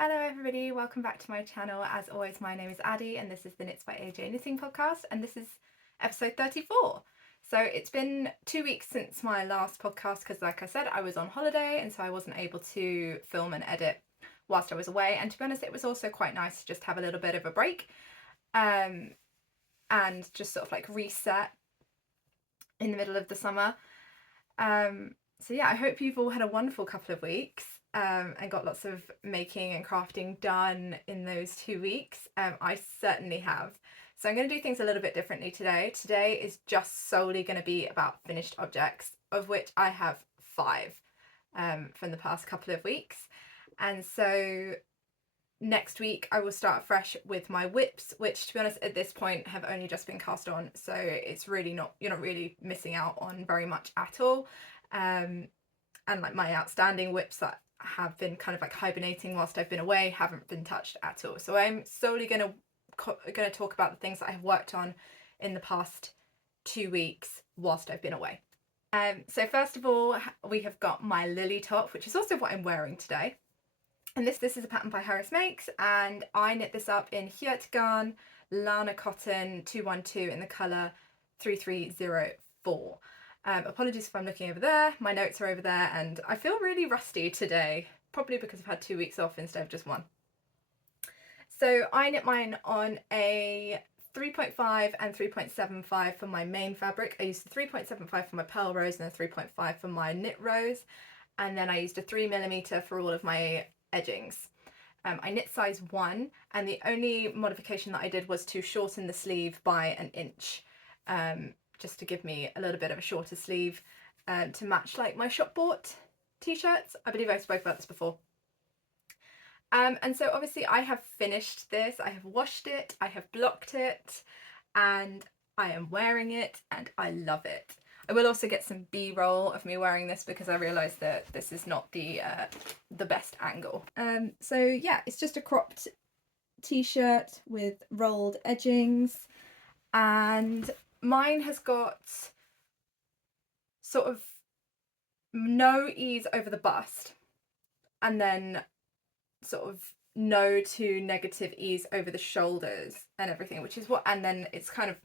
Hello everybody, welcome back to my channel. As always, my name is Addie and this is the Knits by AJ Knitting podcast, and this is episode 34. So it's been 2 weeks since my last podcast because, like I said, I was on holiday and so I wasn't able to film and edit whilst I was away, and to be honest it was also quite nice to just have a little bit of a break and just sort of like reset in the middle of the summer. So yeah, I hope you've all had a wonderful couple of weeks and got lots of making and crafting done in those 2 weeks. I certainly have. So I'm going to do things a little bit differently today. Today is just solely going to be about finished objects, of which I have 5 from the past couple of weeks. And so next week I will start fresh with my whips, which to be honest at this point have only just been cast on, so it's really not, you're not really missing out on very much at all. And like my outstanding whips that have been kind of like hibernating whilst I've been away haven't been touched at all. So I'm solely going to talk about the things that I've worked on in the past 2 weeks whilst I've been away. So first of all, we have got my lily top, which is also what I'm wearing today. And this is a pattern by Harris Makes, and I knit this up in Hurtigarn Lana Cotton 212 in the colour 3304. Apologies if I'm looking over there, my notes are over there, and I feel really rusty today, probably because I've had 2 weeks off instead of just one. So I knit mine on a 3.5 and 3.75 for my main fabric. I used the 3.75 for my pearl rose and the 3.5 for my knit rose, and then I used a 3mm for all of my edgings. I knit size 1, and the only modification that I did was to shorten the sleeve by 1 inch, just to give me a little bit of a shorter sleeve to match like my shop bought t-shirts. I believe I spoke about this before. And so obviously I have finished this, I have washed it, I have blocked it, and I am wearing it and I love it. I will also get some B-roll of me wearing this because I realised that this is not the best angle. So yeah, it's just a cropped t-shirt with rolled edgings, and mine has got sort of no ease over the bust and then sort of no to negative ease over the shoulders and everything, which is what, and then it's kind of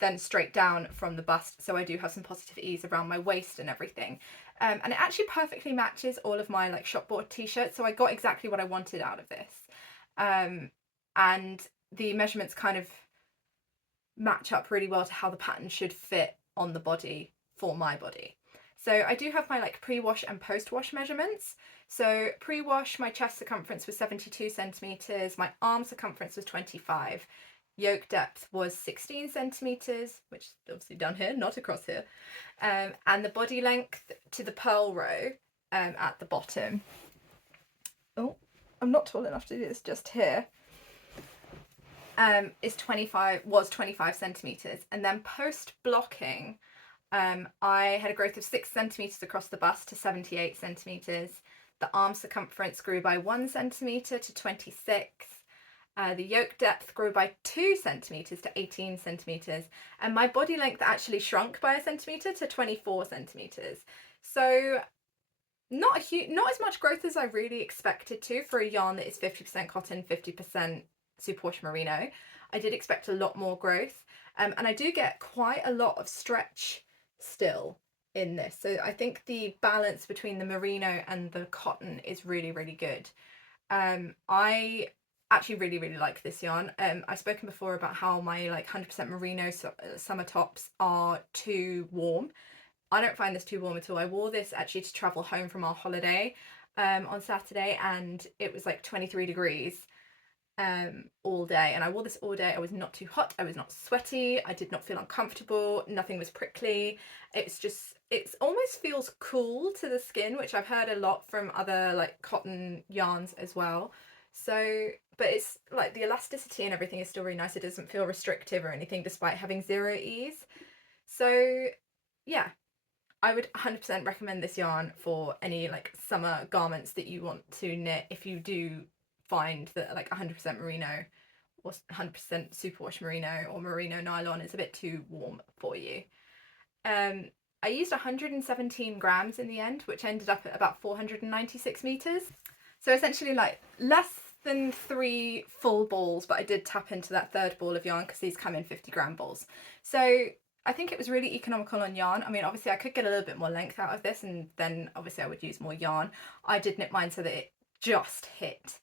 then straight down from the bust, so I do have some positive ease around my waist and everything, and it actually perfectly matches all of my like shop bought t-shirts, so I got exactly what I wanted out of this, and the measurements kind of match up really well to how the pattern should fit on the body for my body. So I do have my like pre-wash and post-wash measurements. So pre-wash, my chest circumference was 72 centimeters, my arm circumference was 25, yoke depth was 16 centimeters, which is obviously down here, not across here, and the body length to the pearl row at the bottom. Oh, I'm not tall enough to do this just here. Was 25 centimeters, and then post blocking I had a growth of 6 centimeters across the bust to 78 centimeters. The arm circumference grew by 1 centimeter to 26. The yoke depth grew by 2 centimeters to 18 centimeters, and my body length actually shrunk by 1 centimeter to 24 centimeters. So not as much growth as I really expected to for a yarn that is 50% cotton, 50% superwash merino. I did expect a lot more growth, and I do get quite a lot of stretch still in this, so I think the balance between the merino and the cotton is really, really good. I actually really like this yarn. I've spoken before about how my like 100% merino summer tops are too warm. I don't find this too warm at all. I wore this actually to travel home from our holiday on Saturday, and it was like 23 degrees all day, and I wore this all day. I was not too hot, I was not sweaty, I did not feel uncomfortable, nothing was prickly. It almost feels cool to the skin, which I've heard a lot from other like cotton yarns as well. So, but it's like the elasticity and everything is still really nice. It doesn't feel restrictive or anything despite having 0 ease. So yeah, I would 100% recommend this yarn for any like summer garments that you want to knit if you do find that like 100% merino or 100% superwash merino or merino nylon is a bit too warm for you. I used 117 grams in the end, which ended up at about 496 meters. So essentially like less than 3 full balls, but I did tap into that third ball of yarn because these come in 50-gram balls. So I think it was really economical on yarn. I mean, obviously I could get a little bit more length out of this, and then obviously I would use more yarn. I did knit mine so that it just hit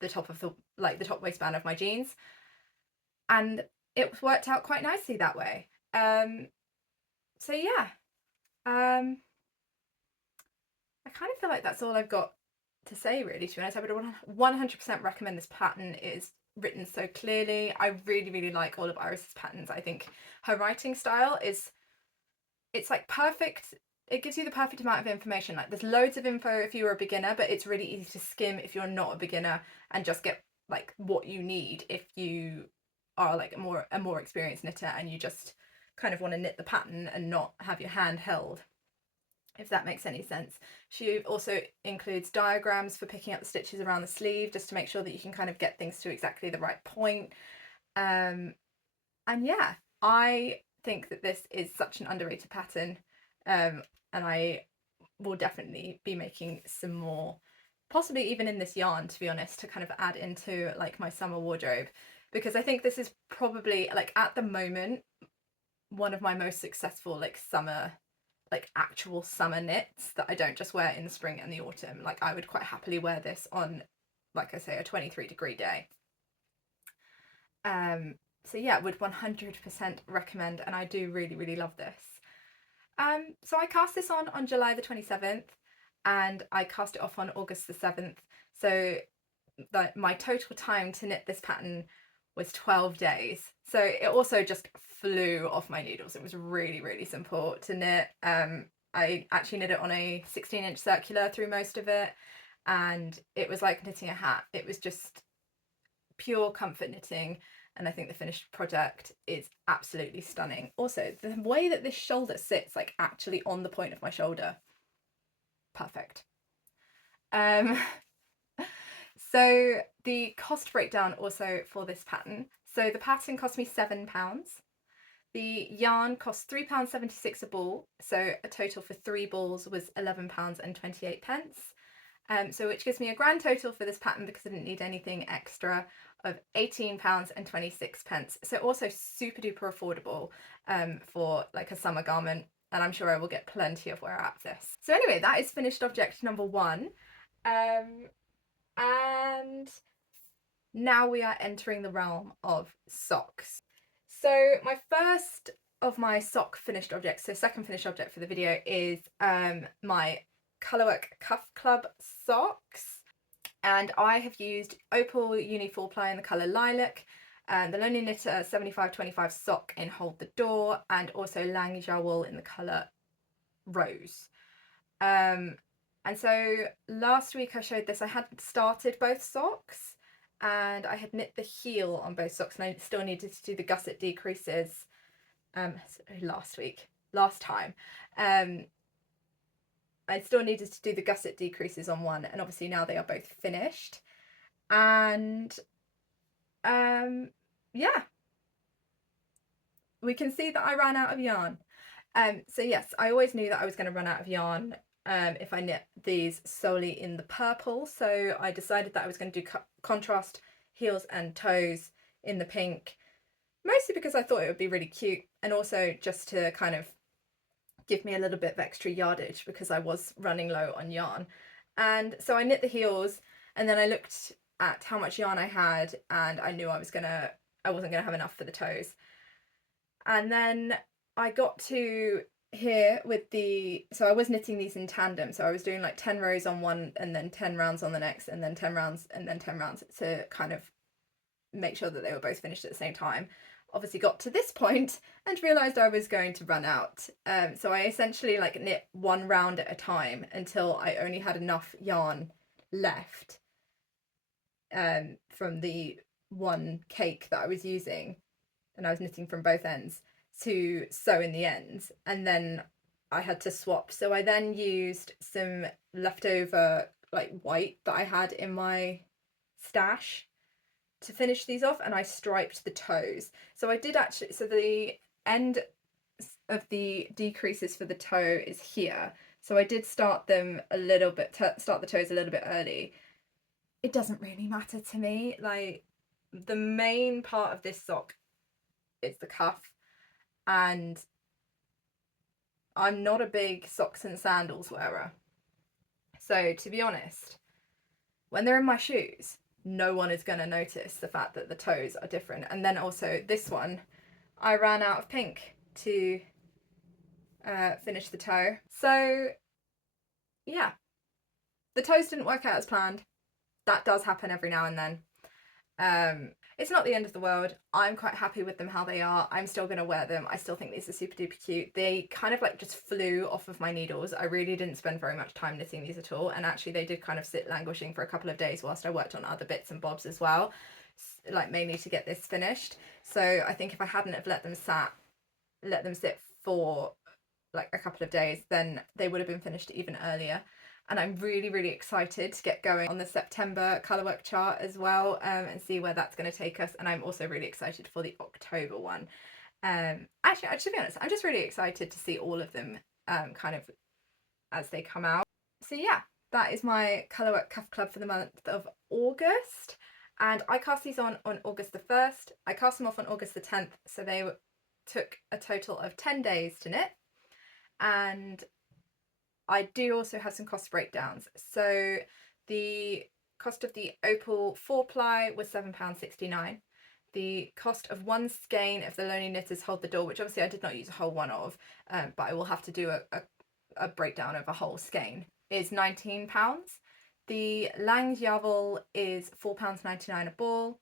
the top of the top waistband of my jeans, and it worked out quite nicely that way. So yeah, I kind of feel like that's all I've got to say, really, to be honest. I would 100% recommend this pattern. It is written so clearly. I really, really like all of Iris's patterns. I think her writing style is, it's like perfect. It gives you the perfect amount of information. Like there's loads of info if you're a beginner, but it's really easy to skim if you're not a beginner and just get like what you need if you are like a more experienced knitter and you just kind of want to knit the pattern and not have your hand held, if that makes any sense. She also includes diagrams for picking up the stitches around the sleeve, just to make sure that you can kind of get things to exactly the right point. And yeah, I think that this is such an underrated pattern, and I will definitely be making some more, possibly even in this yarn, to be honest, to kind of add into like my summer wardrobe, because I think this is probably like at the moment one of my most successful like summer, like actual summer knits that I don't just wear in the spring and the autumn. Like I would quite happily wear this on, like I say, a 23-degree day. So yeah, would 100% recommend, and I do really, really love this. So I cast this on July the 27th, and I cast it off on August the 7th. So my total time to knit this pattern was 12 days. So it also just flew off my needles. It was really, really simple to knit. I actually knit it on a 16-inch circular through most of it, and it was like knitting a hat. It was just pure comfort knitting, and I think the finished product is absolutely stunning. Also, the way that this shoulder sits, like actually on the point of my shoulder, perfect. So the cost breakdown also for this pattern. So the pattern cost me £7. The yarn cost £3.76 a ball, so a total for 3 balls was £11.28. So which gives me a grand total for this pattern, because I didn't need anything extra, of £18.26. So also super duper affordable for like a summer garment, and I'm sure I will get plenty of wear out of this. So anyway, that is finished object number 1. And now we are entering the realm of socks. So my first of my sock finished objects, so second finished object for the video, is my Colourwork Cuff Club socks. And I have used Opal Uni 4-ply in the colour Lilac, and the Lonely Knitter 75/25 sock in Hold the Door, and also Lang Wool in the colour Rose. And so last week I showed this. I had started both socks and I had knit the heel on both socks, and I still needed to do the gusset decreases last time. I still needed to do the gusset decreases on one, and obviously now they are both finished. And yeah, we can see that I ran out of yarn. So yes, I always knew that I was going to run out of yarn if I knit these solely in the purple, so I decided that I was going to do contrast heels and toes in the pink, mostly because I thought it would be really cute, and also just to kind of give me a little bit of extra yardage because I was running low on yarn. And so I knit the heels, and then I looked at how much yarn I had, and I knew I wasn't gonna have enough for the toes. And then I got to here with so I was knitting these in tandem, so I was doing like 10 rows on one and then 10 rounds on the next, and then 10 rounds and then 10 rounds, to kind of make sure that they were both finished at the same time. Obviously got to this point and realised I was going to run out, so I essentially like knit one round at a time until I only had enough yarn left from the one cake that I was using, and I was knitting from both ends, to sew in the ends, and then I had to swap. So I then used some leftover like white that I had in my stash to finish these off, and I striped the toes. So I did actually, so the end of the decreases for the toe is here, so I did start them a little bit, start the toes a little bit early, it doesn't really matter to me. Like, the main part of this sock is the cuff, and I'm not a big socks and sandals wearer. So to be honest, when they're in my shoes, no one is going to notice the fact that the toes are different. And then also this one, I ran out of pink to finish the toe. So yeah, the toes didn't work out as planned. That does happen every now and then. It's not the end of the world. I'm quite happy with them how they are. I'm still going to wear them. I still think these are super duper cute. They kind of like just flew off of my needles. I really didn't spend very much time knitting these at all, and actually they did kind of sit languishing for a couple of days whilst I worked on other bits and bobs as well, like mainly to get this finished. So I think if I hadn't have let them sit for like a couple of days, then they would have been finished even earlier. And I'm really, really excited to get going on the September colourwork chart as well, and see where that's going to take us. And I'm also really excited for the October one. Actually, to be honest, I'm just really excited to see all of them kind of as they come out. So yeah, that is my colourwork cuff club for the month of August. And I cast these on August the 1st. I cast them off on August the 10th, so they took a total of 10 days to knit. And I do also have some cost breakdowns. So the cost of the Opal 4-ply was £7.69. The cost of one skein of the Lonely Knitters Hold the Door, which obviously I did not use a whole one of, but I will have to do a breakdown of a whole skein, is £19. The Lang Javel is £4.99 a ball,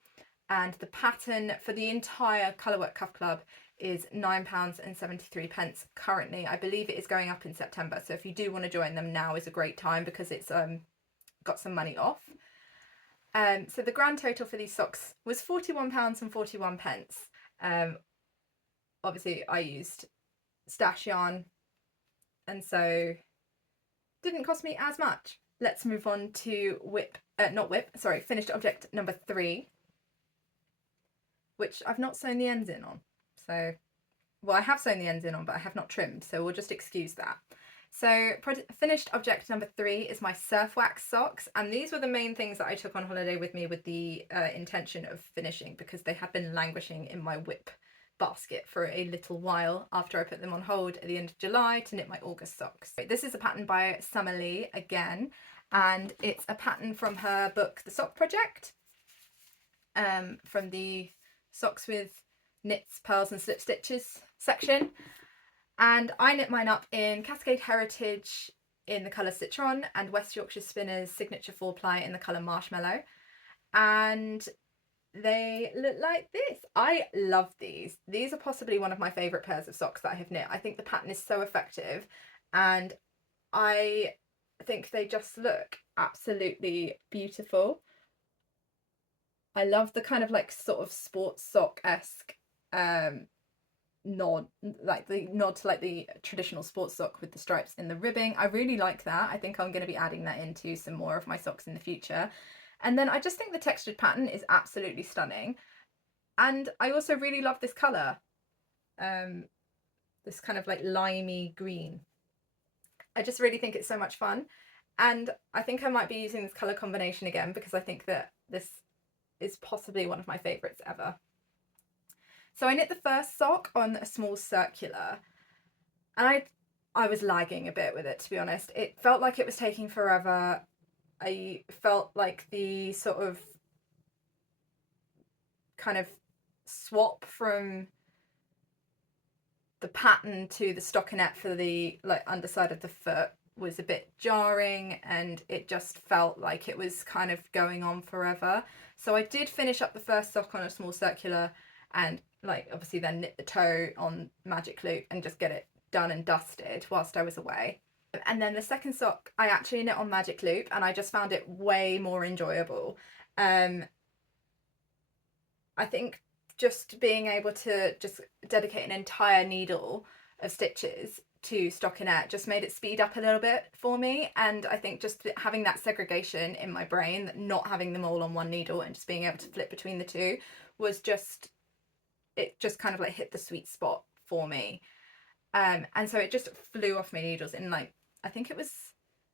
and the pattern for the entire Colourwork Cuff Club is £9.73 currently. I believe it is going up in September, so if you do want to join them, now is a great time because it's got some money off. So the grand total for these socks was £41.41. Obviously I used stash yarn, and so didn't cost me as much. Let's move on to finished object number 3, which I've not sewn the ends in on. So, well, I have sewn the ends in on, but I have not trimmed, so we'll just excuse that. So finished object number 3 is my surf wax socks, and these were the main things that I took on holiday with me with the intention of finishing, because they had been languishing in my whip basket for a little while after I put them on hold at the end of July to knit my August socks. This is a pattern by Summer Lee again, and it's a pattern from her book The Sock Project, from the Socks with Knits, Pearls and Slip Stitches section. And I knit mine up in Cascade Heritage in the colour Citron and West Yorkshire Spinners Signature 4-ply in the colour Marshmallow. And they look like this. I love these. These are possibly one of my favourite pairs of socks that I have knit. I think the pattern is so effective, and I think they just look absolutely beautiful. I love the kind of like sort of sports sock-esque nod, like the nod to like the traditional sports sock with the stripes in the ribbing. I really like that. I think I'm going to be adding that into some more of my socks in the future. And then I just think the textured pattern is absolutely stunning. And I also really love this colour. This kind of like limey green. I just really think it's so much fun. And I think I might be using this colour combination again, because I think that this is possibly one of my favourites ever. So I knit the first sock on a small circular, and I was lagging a bit with it, to be honest. It felt like it was taking forever. I felt like the sort of kind of swap from the pattern to the stockinette for the like underside of the foot was a bit jarring, and it just felt like it was kind of going on forever. So I did finish up the first sock on a small circular, and like obviously then knit the toe on magic loop and just get it done and dusted whilst I was away. And then the second sock I actually knit on magic loop, and I just found it way more enjoyable. I think just being able to just dedicate an entire needle of stitches to stockinette just made it speed up a little bit for me. And I think just having that segregation in my brain, not having them all on one needle and just being able to flip between the two, was just, it just kind of like hit the sweet spot for me. And so it just flew off my needles in like, I think it was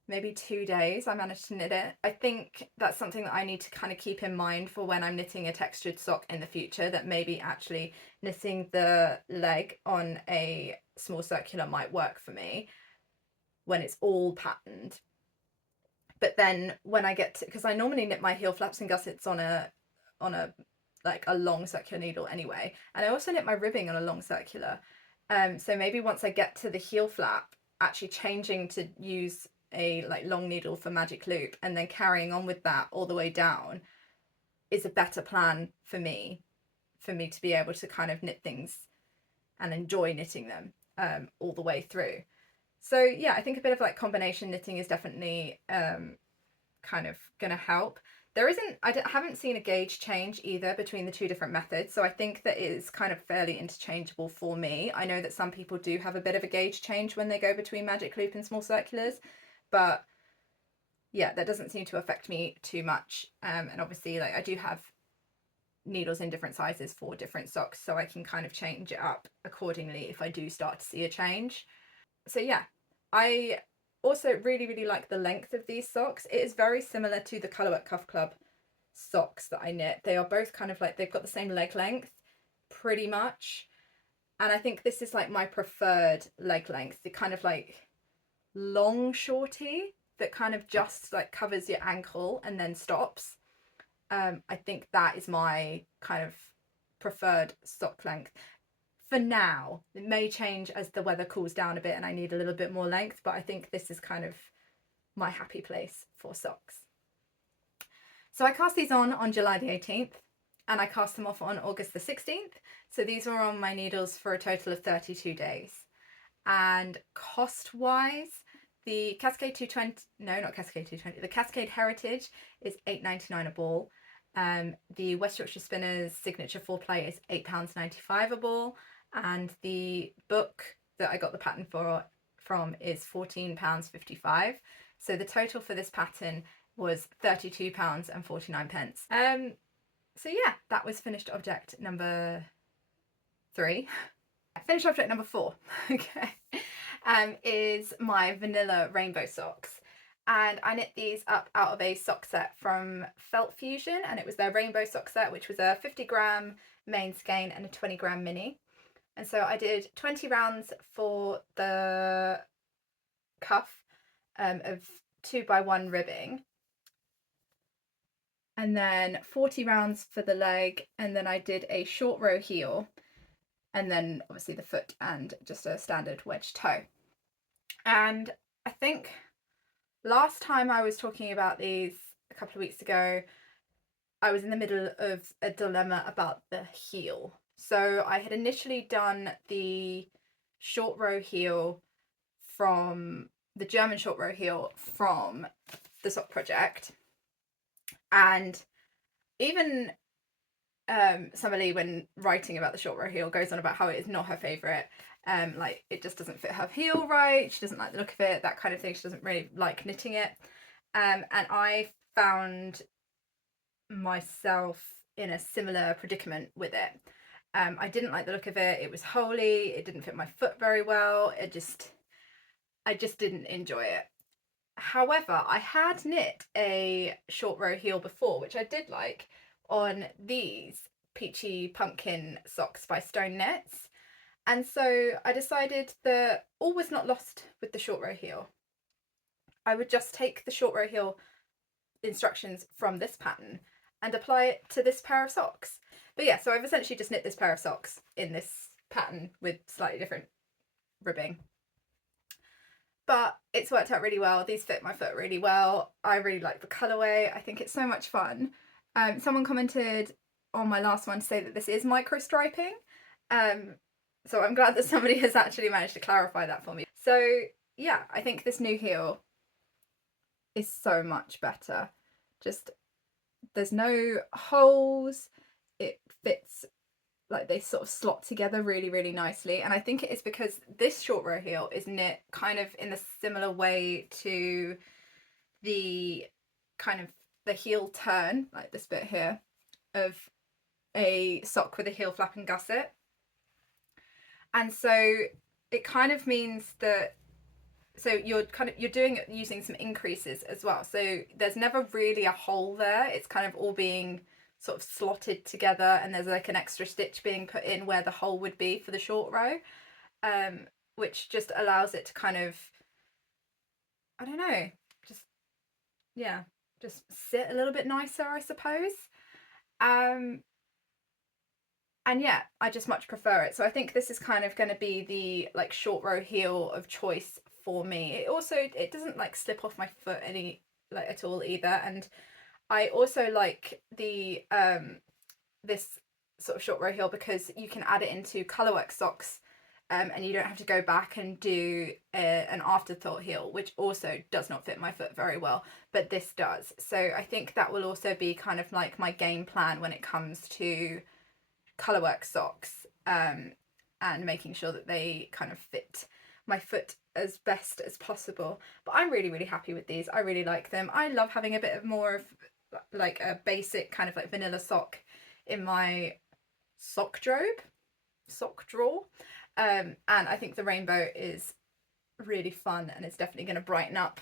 maybe 2 days I managed to knit it. I think that's something that I need to kind of keep in mind for when I'm knitting a textured sock in the future, that maybe actually knitting the leg on a small circular might work for me when it's all patterned. But then when I get to, because I normally knit my heel flaps and gussets on a like a long circular needle anyway, and I also knit my ribbing on a long circular. So maybe once I get to the heel flap, actually changing to use a like long needle for magic loop and then carrying on with that all the way down is a better plan for me to be able to kind of knit things and enjoy knitting them all the way through. So yeah, I think a bit of like combination knitting is definitely kind of gonna help. There isn't, I haven't seen a gauge change either between the two different methods, so I think that is kind of fairly interchangeable for me. I know that some people do have a bit of a gauge change when they go between magic loop and small circulars, but yeah, that doesn't seem to affect me too much. And obviously, like, I do have needles in different sizes for different socks, so I can kind of change it up accordingly if I do start to see a change. So yeah, I also really like the length of these socks. It is very similar to the Colourwork Cuff Club socks that I knit. They are both kind of like, they've got the same leg length pretty much, and I think this is like my preferred leg length, the kind of like long shorty that kind of just like covers your ankle and then stops. I think that is my kind of preferred sock length for now. It may change as the weather cools down a bit and I need a little bit more length, but I think this is kind of my happy place for socks. So I cast these on July the 18th and I cast them off on August the 16th. So these were on my needles for a total of 32 days. And cost wise, the Cascade 220, no, not Cascade 220, the Cascade Heritage is £8.99 a ball. The West Yorkshire Spinners signature 4-ply is £8.95 a ball, and the book that I got the pattern from is £14.55. So the total for this pattern was £32.49. So yeah, that was finished object number 3. Finished object number 4, okay, is my vanilla rainbow socks. And I knit these up out of a sock set from Felt Fusion, and it was their rainbow sock set, which was a 50-gram main skein and a 20-gram mini. And so I did 20 rounds for the cuff of 2x1 ribbing, and then 40 rounds for the leg, and then I did a short row heel, and then obviously the foot and just a standard wedge toe. And I think last time I was talking about these a couple of weeks ago, I was in the middle of a dilemma about the heel. So I had initially done the short row heel from the German short row heel from the sock project, and even Summer Lee, when writing about the short row heel, goes on about how it is not her favourite. Like, it just doesn't fit her heel right, she doesn't like the look of it, that kind of thing. She doesn't really like knitting it. And I found myself in a similar predicament with it. I didn't like the look of it. It was holey, it didn't fit my foot very well. I just didn't enjoy it. However, I had knit a short row heel before, which I did like, on these Peachy Pumpkin socks by Stone Knits. And so I decided that all was not lost with the short row heel. I would just take the short row heel instructions from this pattern and apply it to this pair of socks. But yeah, so I've essentially just knit this pair of socks in this pattern with slightly different ribbing. But it's worked out really well. These fit my foot really well. I really like the colourway. I think it's so much fun. Someone commented on my last one to say that this is micro striping. So I'm glad that somebody has actually managed to clarify that for me. So yeah, I think this new heel is so much better. Just, there's no holes. It fits, like, they sort of slot together really nicely, and I think it is because this short row heel is knit kind of in a similar way to the kind of the heel turn, like this bit here, of a sock with a heel flap and gusset. And so it kind of means that so you're doing it using some increases as well. So there's never really a hole there. It's kind of all being sort of slotted together, and there's like an extra stitch being put in where the hole would be for the short row, which just allows it to kind of, I don't know, just, yeah, just sit a little bit nicer, I suppose. And yeah, I just much prefer it. So I think this is kind of going to be the like short row heel of choice for me. It also, it doesn't like slip off my foot any like at all either. And I also like the this sort of short row heel because you can add it into Colourwork socks, and you don't have to go back and do an afterthought heel, which also does not fit my foot very well, but this does. So I think that will also be kind of like my game plan when it comes to Colourwork socks, and making sure that they kind of fit my foot as best as possible. But I'm really, really happy with these. I really like them. I love having a bit of more of like a basic kind of like vanilla sock in my sock drawer. And I think the rainbow is really fun, and it's definitely going to brighten up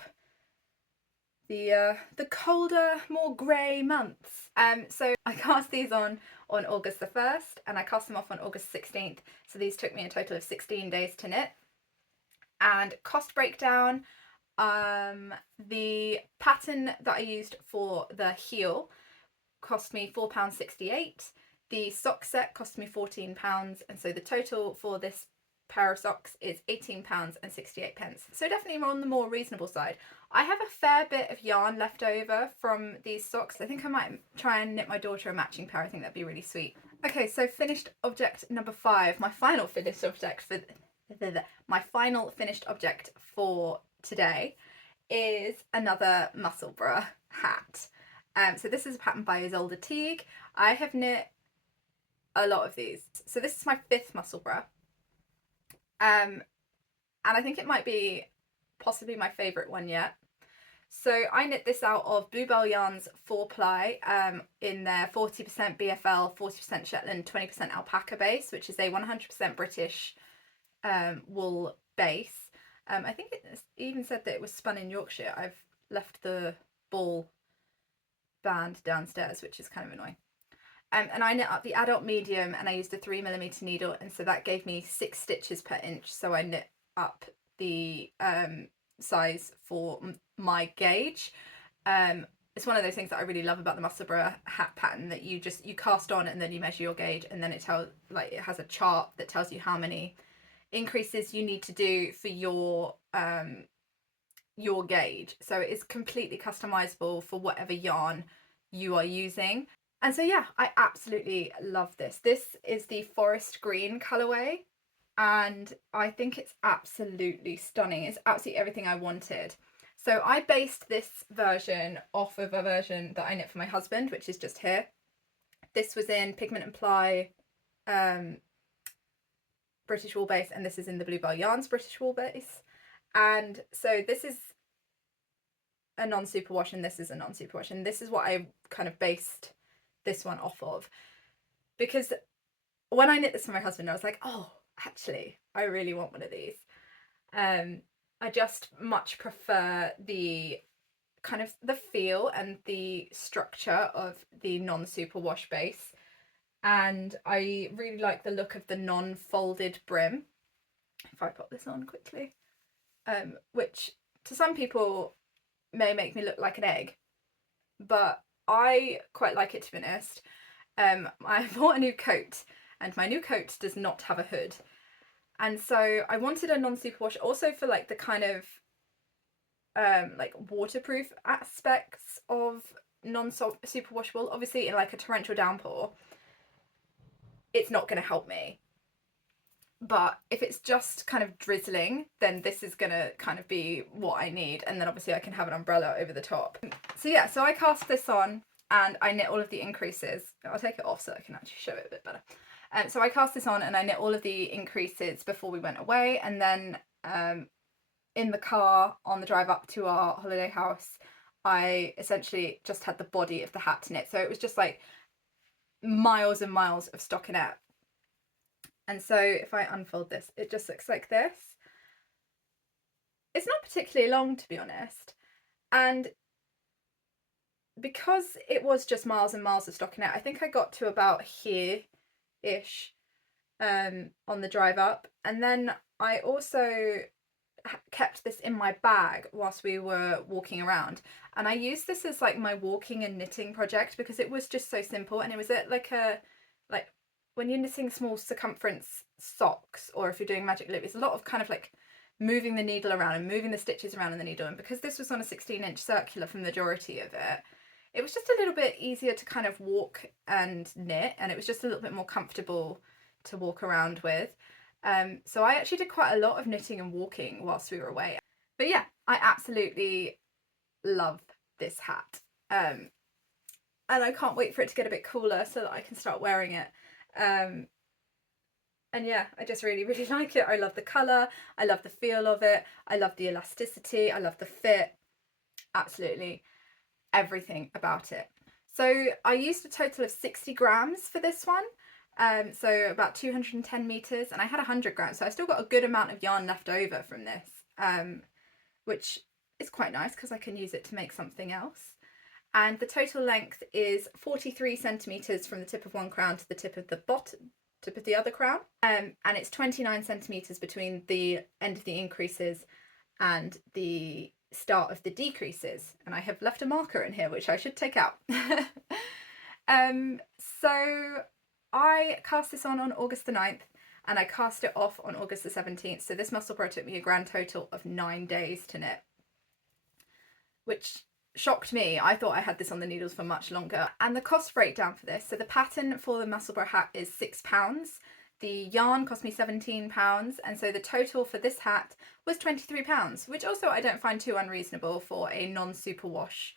the colder, more grey months. So I cast these on August the 1st, and I cast them off on August 16th. So these took me a total of 16 days to knit. And cost breakdown, the pattern that I used for the heel cost me £4.68. The sock set cost me £14, and so the total for this pair of socks is £18.68. So definitely on the more reasonable side. I have a fair bit of yarn left over from these socks. I think I might try and knit my daughter a matching pair. I think that'd be really sweet. Okay, so finished object number 5, my final finished object for today is another Musselburgh hat. So this is a pattern by Isolde Teague. I have knit a lot of these. So this is my 5th Musselburgh. And I think it might be possibly my favourite one yet. So I knit this out of Bluebell Yarns 4-ply in their 40% BFL, 40% Shetland, 20% alpaca base, which is a 100% British wool base. I think it even said that it was spun in Yorkshire. I've left the ball band downstairs, which is kind of annoying. And I knit up the adult medium, and I used a 3mm needle, and so that gave me 6 stitches per inch. So I knit up the size for my gauge. It's one of those things that I really love about the Musselburgh hat pattern, that you cast on and then you measure your gauge, and then it has a chart that tells you how many increases you need to do for your gauge. So it is completely customizable for whatever yarn you are using. And so yeah, I absolutely love this. This is the forest green colourway, and I think it's absolutely stunning. It's absolutely everything I wanted. So I based this version off of a version that I knit for my husband, which is just here. This was in Pigment and Ply British wool base, and this is in the Bluebell Yarns British wool base. And so this is a non-superwash, and this is a non-superwash, and this is what I kind of based this one off of, because when I knit this for my husband, I was like, oh, actually, I really want one of these. I just much prefer the kind of the feel and the structure of the non-superwash base, and I really like the look of the non-folded brim. If I pop this on quickly, which to some people may make me look like an egg, but I quite like it, to be honest. I bought a new coat, and my new coat does not have a hood, and so I wanted a non-superwash also for like the kind of like waterproof aspects of non-superwash wool. Obviously in like a torrential downpour it's not going to help me, but if it's just kind of drizzling, then this is going to kind of be what I need, and then obviously I can have an umbrella over the top. So yeah, so I cast this on and I knit all of the increases. I'll take it off so I can actually show it a bit better. So I cast this on and I knit all of the increases before we went away, and then in the car on the drive up to our holiday house I essentially just had the body of the hat to knit. So it was just like miles and miles of stockinette. And so if I unfold this, it just looks like this. it's not particularly long, to be honest. And because it was just miles and miles of stockinette, I think I got to about here-ish on the drive up. And then I also kept this in my bag whilst we were walking around, and I used this as like my walking and knitting project because it was just so simple, and it was like when you're knitting small circumference socks, or if you're doing magic loop, it's a lot of kind of like moving the needle around and moving the stitches around in the needle. And because this was on a 16-inch circular for the majority of it, it was just a little bit easier to kind of walk and knit, and it was just a little bit more comfortable to walk around with. So I actually did quite a lot of knitting and walking whilst we were away. But yeah, I absolutely love this hat. And I can't wait for it to get a bit cooler so that I can start wearing it. And yeah, I just really, really like it. I love the colour, I love the feel of it, I love the elasticity, I love the fit. Absolutely everything about it. So I used a total of 60 grams for this one. So about 210 meters, and I had 100 grams, so I still got a good amount of yarn left over from this, which is quite nice because I can use it to make something else. And the total length is 43 centimeters from the tip of one crown to the tip of the tip of the other crown, and it's 29 centimeters between the end of the increases and the start of the decreases. And I have left a marker in here which I should take out. So I cast this on August the 9th, and I cast it off on August the 17th. So this muscle bra took me a grand total of 9 days to knit, which shocked me. I thought I had this on the needles for much longer. And the cost breakdown for this, so the pattern for the muscle bra hat is £6. The yarn cost me £17, and so the total for this hat was £23, which also I don't find too unreasonable for a non-superwash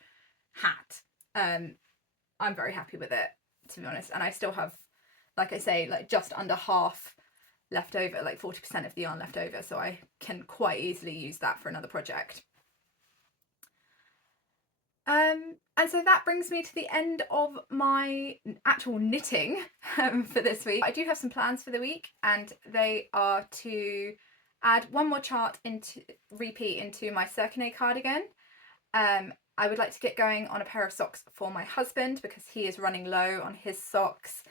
hat. I'm very happy with it, to be honest, and I still have, like I say, like just under half left over, like 40% of the yarn left over, so I can quite easily use that for another project. And so that brings me to the end of my actual knitting for this week. I do have some plans for the week, and they are to add one more chart into repeat into my Circunet cardigan. I would like to get going on a pair of socks for my husband because he is running low on his socks.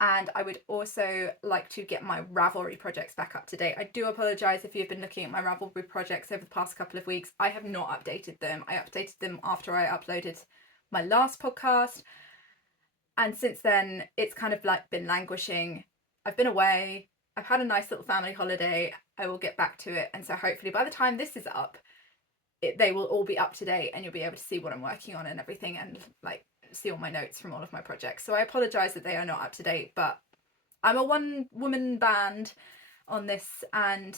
And I would also like to get my Ravelry projects back up to date. I do apologise if you've been looking at my Ravelry projects over the past couple of weeks. I have not updated them. I updated them after I uploaded my last podcast. And since then, it's kind of like been languishing. I've been away. I've had a nice little family holiday. I will get back to it. And so hopefully by the time this is up, they will all be up to date, and you'll be able to see what I'm working on and everything, and like see all my notes from all of my projects. So I apologise that they are not up to date, but I'm a one-woman band on this, and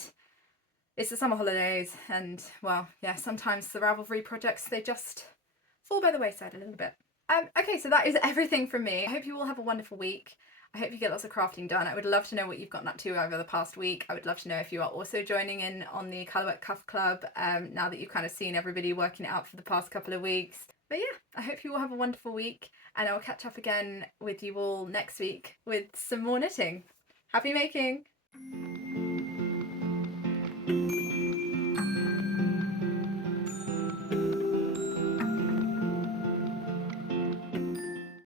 it's the summer holidays, and well, yeah, sometimes the Ravelry projects, they just fall by the wayside a little bit. Okay, so that is everything from me. I hope you all have a wonderful week. I hope you get lots of crafting done. I would love to know what you've gotten up to over the past week. I would love to know if you are also joining in on the Colourwork Cuff Club now that you've kind of seen everybody working it out for the past couple of weeks. But yeah, I hope you all have a wonderful week, and I'll catch up again with you all next week with some more knitting. Happy making!